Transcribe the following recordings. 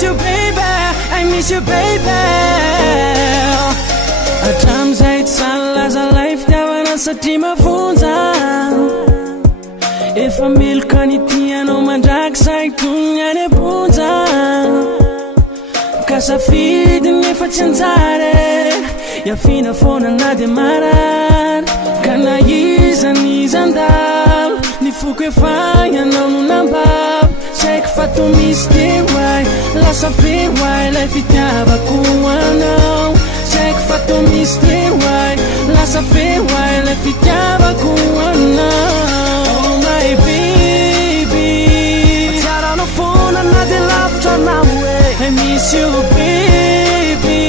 miss you baby, I miss you baby. Atramizay tsy zalaza life tiavana satria mafonja. Efa meloka ny tianao mandraky saiko toy ny any aponja. Ka safidy nefa tsy anjary, iafina foana na dia marary. Ka na iza ny izandalo, ny foko efa ianao no nambabo. Saiko fa to misy dia hoay, lasa very hoay lay fitiavako anao. Saiko fa to misy dia hoay, lasa very hoay lay fitiavako anao. Oh my baby, tiaranao foana na dia lavitra anao e. I miss you baby,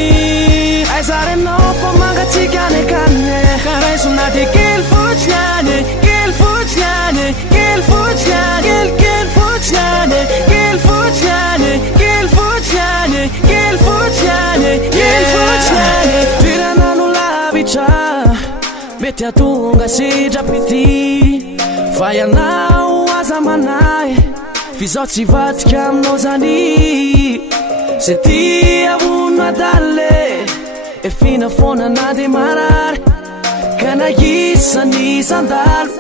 aizaranao fa mangatsika any akany. Karaiso na dia kely fotsiny any, kely fotsiny any, kely fotsiny any, kely fotsiny any, kely fotsiny any, kely fotsiny any, kely fotsiny any, kely fotsiny any. Toerana no lavitra mety atonga sitrapity, fa ianao aza manahy fi zaho tsy vadika aminao zany. Se ty avono adaly efina foana na dia marary. Ka na isany izandalo,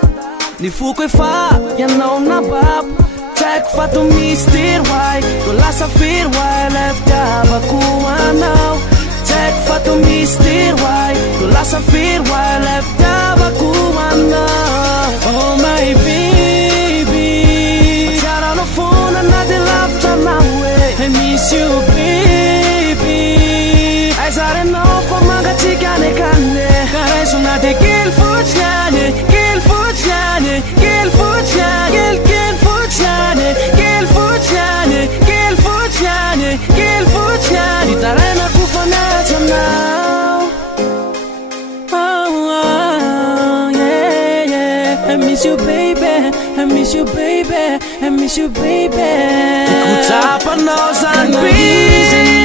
ny foko efa ianao nababo. Saiko fa to misy tery hoay, to lasa very hoay lay fitiavako anao. Saiko fa to misy tery hoay, to lasa very hoay lay fitiavako anao. Oh my baby, tiaranao foana na dia lavitra anao e. I miss you baby, aizaranao fa mangatsika any akany. Karaiso na dia kely fotsiny any, kely fotsiny any, kely fotsiny any, kely fotsiny any, kely fotsiny any, kely fotsiny any, kely fotsiny any. Tarainako fanatsy anao. Oh yeah yeah, I miss you baby, I miss you baby, I miss you baby. Tikutsapanao zany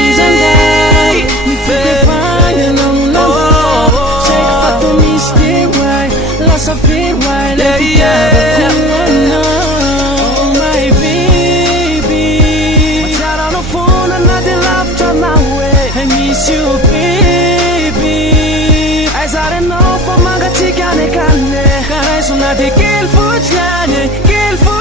izandray, ny foko efa ianao no nambabo. Saiko fa to misy dia hoay, lasa very hoay lay fitiavako anao. Oh my baby, tiaranao foana na dia lavitra anao e. I miss you baby, aizaranao fa mangatsika any akany. Karaiso na dia kely fotsiny any, kely fotsiny